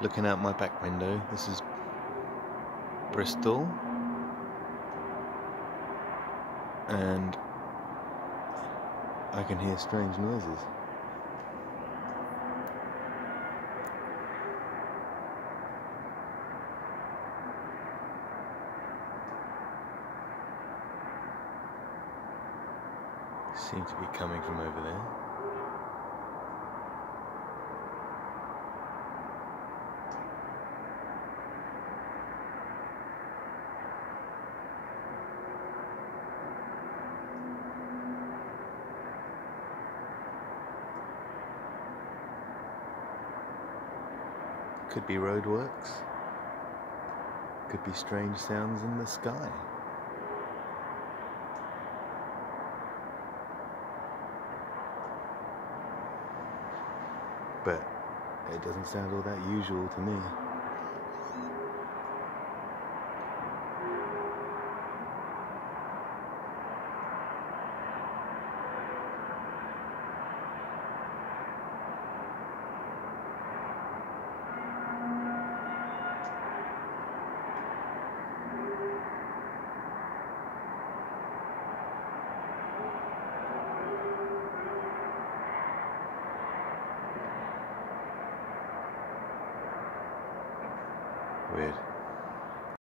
Looking out my back window, this is Bristol, and I can hear strange noises. Seem to be coming from over there. Could be roadworks. Could be strange sounds in the sky. But it doesn't sound all that usual to me.